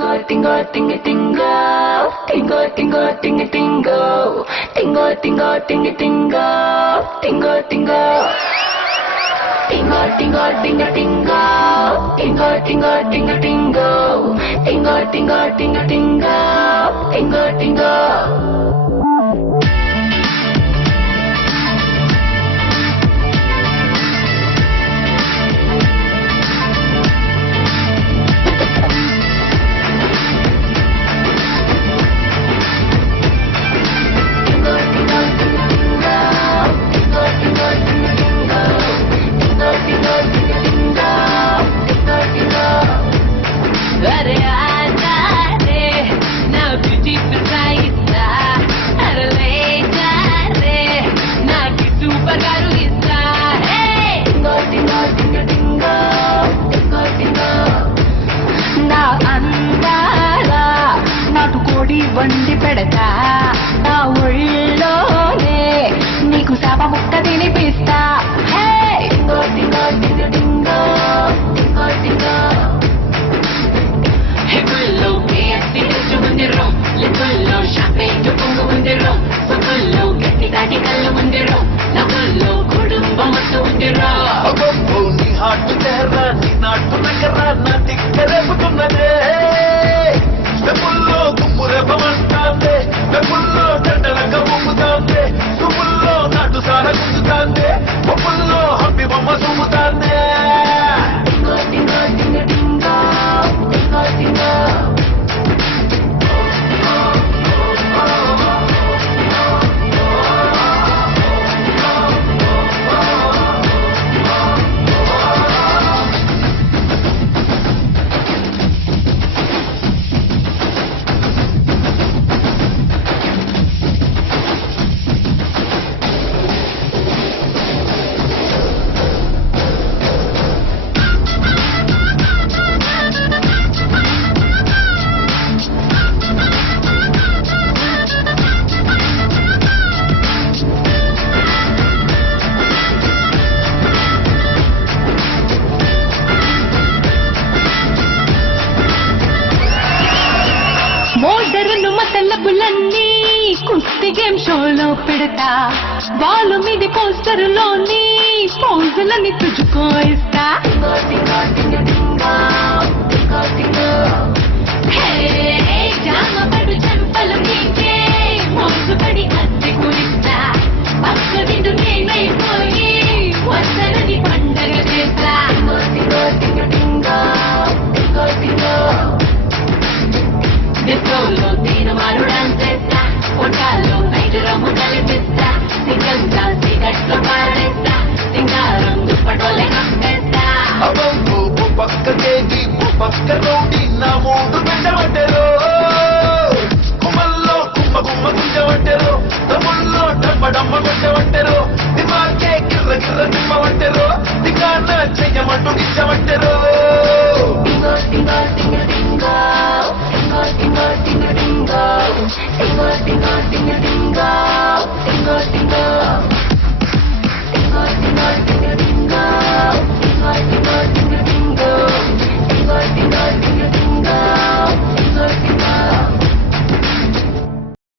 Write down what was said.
tingo, tingo, tingo, tingo, tingo, tingo, tingo, tingo, tingo, tingo, tingo, tingo, tingo. Tingo, tingo, tingo, tingo, tingo, tingo, tingo, tingo, tingo, tingo, tingo, tingo, tingo, tingo. వండి పెడతా నా ఒళ్ళోనే నీకు శాప ముక్క తినిపిస్తా టింగో టింగో టింగో టింగో టింగో టింగో హెబుల్లో KFC test ముందిరో లిపుల్లో champagne పొంగు ముందిరో సొక్కుల్లో గట్టి కాటి కళ్ళు ముందిరో నవ్వుల్లో కుటుంబం మొత్తం ఉందిరో అబ్బో నీ హాట్ తెహరా నీ నాటు నగరా నా దిక్కరేపుతున్నదే మెప్పుల్లో గుమ్మురేపమంటాందే మెప్పుల్లో దండలంగా ఊపుతాందే సుమ్ముల్లో నాటు సార గుంజుతాందే పప్పుల్లో హంపి బొమ్మ సుమ్ముతాందే టింగో టింగో టింగో టింగో టింగో టింగో తెల్లబులన్నీ కుస్తీ గేమ్ షోలో పెడతా బాలు మీది పోస్టర్లోని పోజులని తుజుకో ఇస్తా జామపడు చెంపలు నీకే మోసుపడి అద్దె కురిస్తా పక్క నిండు నేనైపోయి వసరని పండగ చేస్తా డిస్కోలో నేను మారు డాన్స్ చేస్తా పొట్టాల్లో నైట్ రమ్ము కలిపిస్తా సిగ్గంగా సిగట్లో పారేస్తా సింగారం దుప్పటోలే నమ్మేస్తా అబ్బో పక్క కేజీ పక్క రోడి నా మూడు పెట్టమంటారు కుమ్మల్లో కుమ్మ కుమ్మ గుంజమంటారు తమ్ముల్లో డమ్మ డమ్మ కొట్టమంటారు దిమాకే గిర్ర గిర్ర తిమ్మమంటారు దిగాన చెయ్యమంటూ గిచ్చమంటారు టింగో టింగో టింగో టింగో టింగో టింగో టింగో టింగో టింగో టింగో టింగో టింగో టింగో టింగో